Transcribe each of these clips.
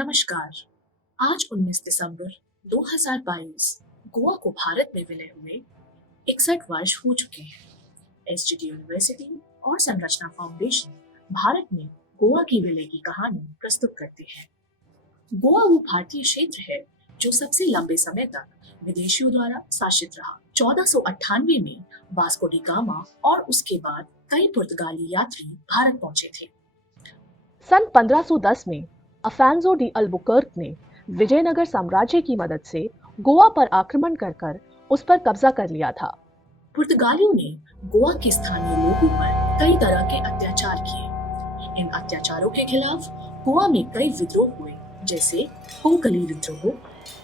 नमस्कार। आज 19 दिसंबर 2022 गोवा को भारत में विलय हुए 61 वर्ष हो चुके हैं। एसजीटी यूनिवर्सिटी और संरचना फाउंडेशन भारत में गोवा की विलय की कहानी प्रस्तुत करते हैं। गोवा वो भारतीय क्षेत्र है जो सबसे लंबे समय तक विदेशियों द्वारा शासित रहा। 1498 में वास्को डी गामा और उसके बाद कई पुर्तगाली यात्री भारत पहुंचे थे। सन 1510 में अफांसो डी अल्बुकर्क ने विजयनगर साम्राज्य की मदद से गोवा पर आक्रमण कर उस पर कब्जा कर लिया था। पुर्तगालियों ने गोवा के स्थानीय लोगों पर कई तरह के अत्याचार किए। इन अत्याचारों के खिलाफ गोवा में कई विद्रोह हुए, जैसे कोंकली विद्रोह,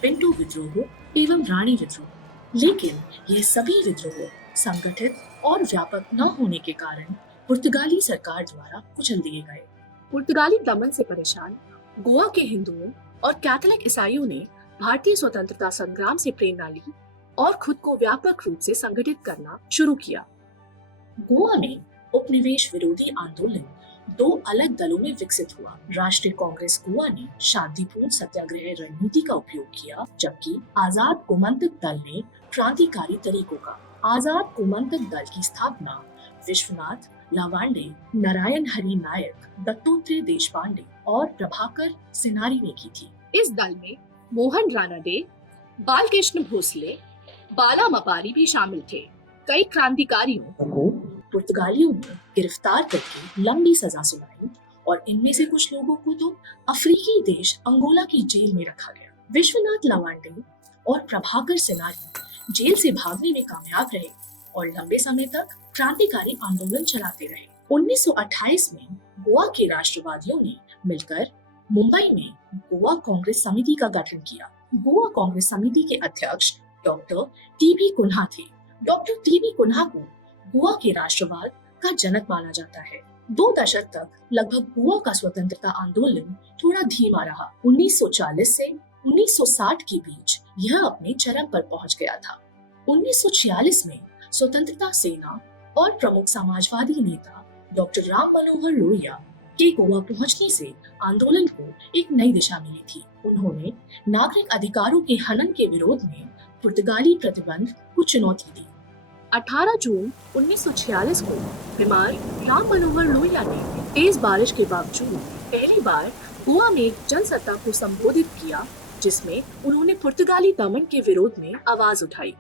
पिंटो विद्रोह एवं रानी विद्रोह। लेकिन ये सभी विद्रोह संगठित और व्यापक न होने के कारण पुर्तगाली सरकार द्वारा कुचल दिए गए। पुर्तगाली दमन से परेशान गोवा के हिंदुओं और कैथोलिक ईसाइयों ने भारतीय स्वतंत्रता संग्राम से प्रेरणा ली और खुद को व्यापक रूप से संगठित करना शुरू किया। गोवा में उपनिवेश विरोधी आंदोलन दो अलग दलों में विकसित हुआ। राष्ट्रीय कांग्रेस गोवा ने शांतिपूर्ण सत्याग्रह रणनीति का उपयोग किया, जबकि आजाद गोमंतक दल ने क्रांतिकारी तरीकों का। आजाद गोमंतक दल की स्थापना विश्वनाथ लावांडे, नारायण हरि नायक, दत्तोत्रेय देशपांडे और प्रभाकर सिनारी ने की थी। इस दल में मोहन रानाडे, बालकृष्ण भोसले, बाला मपारी भी शामिल थे। कई क्रांतिकारियों को पुर्तगालियों ने गिरफ्तार करके लंबी सजा सुनाई और इनमें से कुछ लोगों को तो अफ्रीकी देश अंगोला की जेल में रखा गया। विश्वनाथ लावांडे और प्रभाकर सिनारी जेल से भागने में कामयाब रहे और लंबे समय तक क्रांतिकारी आंदोलन चलाते रहे। 1928 में गोवा के राष्ट्रवादियों ने मिलकर मुंबई में गोवा कांग्रेस समिति का गठन किया। गोवा कांग्रेस समिति के अध्यक्ष डॉक्टर टीबी कुन्हा थे। डॉक्टर टीबी कुन्हा को गोवा के राष्ट्रवाद का जनक माना जाता है। 2 दशक तक लगभग गोवा का स्वतंत्रता आंदोलन थोड़ा धीमा रहा। 1940 से 1960 के बीच यह अपने चरम पर पहुंच गया था। 1946 में स्वतंत्रता सेना और प्रमुख समाजवादी नेता डॉक्टर राम मनोहर लोहिया के गोवा पहुंचने से आंदोलन को एक नई दिशा मिली थी। उन्होंने नागरिक अधिकारों के हनन के विरोध में पुर्तगाली प्रतिबंध को चुनौती दी। 18 जून 1946 को बीमार राम मनोहर लोहिया ने तेज बारिश के बावजूद पहली बार गोवा में एक जनसत्ता को संबोधित किया, जिसमें उन्होंने पुर्तगाली दमन के विरोध में आवाज उठाई।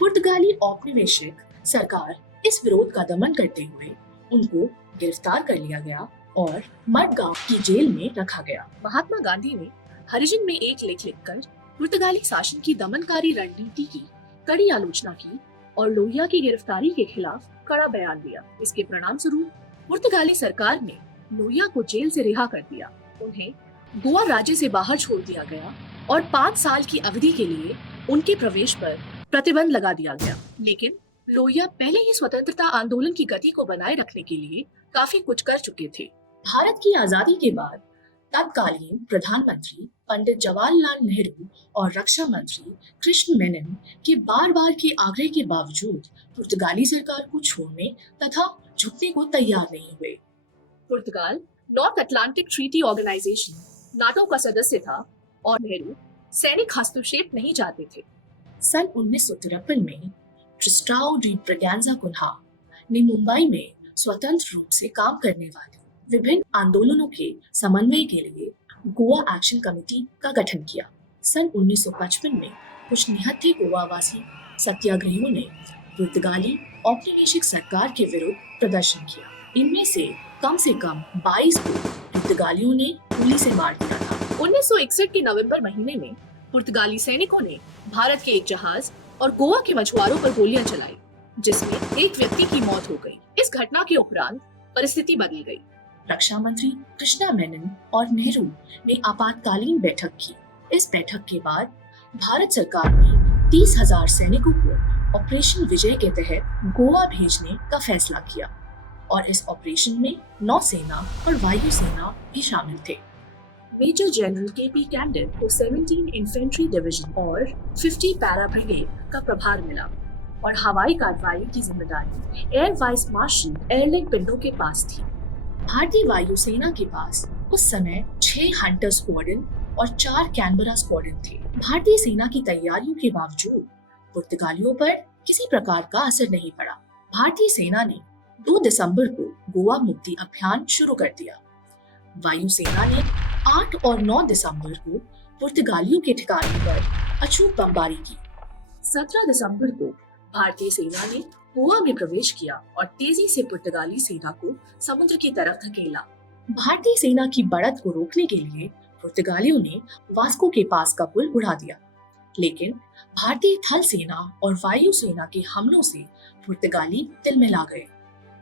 पुर्तगाली औपनिवेशिक सरकार इस विरोध का दमन करते हुए उनको गिरफ्तार कर लिया गया और मडगांव की जेल में रखा गया। महात्मा गांधी ने हरिजन में एक लेख लिखकर पुर्तगाली शासन की दमनकारी रणनीति की कड़ी आलोचना की और लोहिया की गिरफ्तारी के खिलाफ कड़ा बयान दिया। इसके परिणाम स्वरूप पुर्तगाली सरकार ने लोहिया को जेल से रिहा कर दिया। उन्हें गोवा राज्य से बाहर छोड़ दिया गया और 5 साल की अवधि के लिए उनके प्रवेश पर प्रतिबंध लगा दिया गया। लेकिन लोहिया पहले ही स्वतंत्रता आंदोलन की गति को बनाए रखने के लिए काफी कुछ कर चुके थे। भारत की आजादी के बाद तत्कालीन प्रधानमंत्री पंडित जवाहरलाल नेहरू और रक्षा मंत्री कृष्ण मेनन के बार के आग्रह के बावजूद पुर्तगाली सरकार को छोड़ने तथा झुकने को तैयार नहीं हुए। Portugal North Atlantic Treaty Organization NATO का सदस्य था और नेहरू सैनिक हस्तक्षेप नहीं चाहते थे। सन 1953 में ट्रिस्टाओ डी ब्रगैंजा कुन्हा ने मुंबई में स्वतंत्र रूप से काम करने वाले विभिन्न आंदोलनों के समन्वय के लिए गोवा एक्शन कमेटी का गठन किया। सन 1955 में कुछ निहत्थे गोवावासी सत्याग्रहियों ने पुर्तगाली औपनिवेशिक सरकार के विरुद्ध प्रदर्शन किया। इनमें से कम 22 को पुर्तगालियों ने गोली से मार दिया था। 1961 के नवंबर महीने में पुर्तगाली सैनिकों ने भारत के एक जहाज और गोवा के मछुआरों पर गोलियां चलाई, जिसमें एक व्यक्ति की मौत हो गई। इस घटना के उपरांत परिस्थिति बदल गई। रक्षा मंत्री कृष्णा मेनन और नेहरू ने आपातकालीन बैठक की। इस बैठक के बाद भारत सरकार ने 30,000 सैनिकों को ऑपरेशन विजय के तहत गोवा भेजने का फैसला किया और इस ऑपरेशन में नौसेना और वायुसेना भी शामिल थे। मेजर जनरल केपी कैंडन को 17 इन्फेंट्री डिवीजन और 50 पैरा ब्रिगेड का प्रभार मिला और हवाई कार्रवाई की जिम्मेदारी एयर वाइस मार्शल एयरलेग पिंटो के पास थी। भारतीय वायुसेना के पास उस समय 6 हंटर स्क्वाड्रन और 4 कैनबरा स्क्वाड्रन थे। भारतीय सेना की तैयारियों के बावजूद पुर्तगालियों पर किसी प्रकार का असर नहीं पड़ा। भारतीय सेना ने 2 दिसंबर को गोवा मुक्ति अभियान शुरू कर दिया। वायुसेना ने 8 और 9 दिसंबर को पुर्तगालियों के ठिकानों पर अचूक बमबारी की। 17 दिसंबर को भारतीय सेना ने गोवा में प्रवेश किया और तेजी से पुर्तगाली सेना को समुद्र की तरफ धकेला। भारतीय सेना की बढ़त को रोकने के लिए पुर्तगालियों ने वास्को के पास का पुल उड़ा दिया, लेकिन भारतीय थल सेना और वायु सेना के हमलों से पुर्तगाली तिलमिला गए।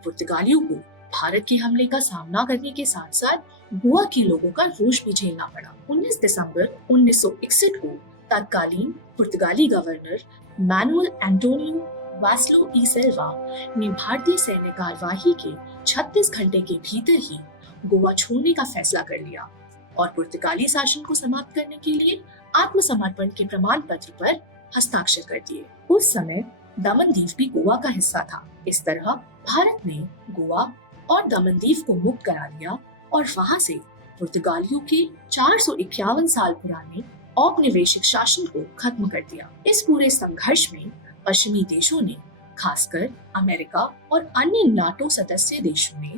पुर्तगालियों को भारत के हमले का सामना करने के साथ साथ गोवा के लोगों का रोष भी झेलना पड़ा। 19 दिसंबर 1961 को तत्कालीन पुर्तगाली गवर्नर मैनुअल एंटोनियो वास्लो ई सिल्वा ने भारतीय सैन्य कार्यवाही के 36 घंटे के भीतर ही गोवा छोड़ने का फैसला कर लिया और पुर्तगाली शासन को समाप्त करने के लिए आत्मसमर्पण के प्रमाण पत्र पर हस्ताक्षर कर दिए। उस समय दमन द्वीप भी गोवा का हिस्सा था। इस तरह भारत ने गोवा और दमन द्वीप को मुक्त करा दिया और वहां से पुर्तगालियों के 451 साल पुराने औपनिवेशिक शासन को खत्म कर दिया। इस पूरे संघर्ष में पश्चिमी देशों ने, खासकर अमेरिका और अन्य नाटो सदस्य देशों ने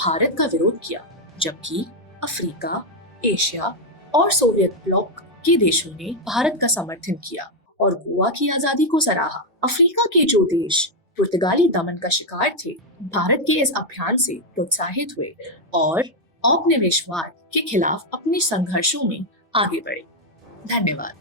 भारत का विरोध किया, जबकि अफ्रीका, एशिया और सोवियत ब्लॉक के देशों ने भारत का समर्थन किया और गोवा की आजादी को सराहा। अफ्रीका के जो देश पुर्तगाली दमन का शिकार थे, भारत के इस अभियान से प्रोत्साहित हुए और औपनिवेशवाद के खिलाफ अपने संघर्षों में आगे बढ़े। धन्यवाद।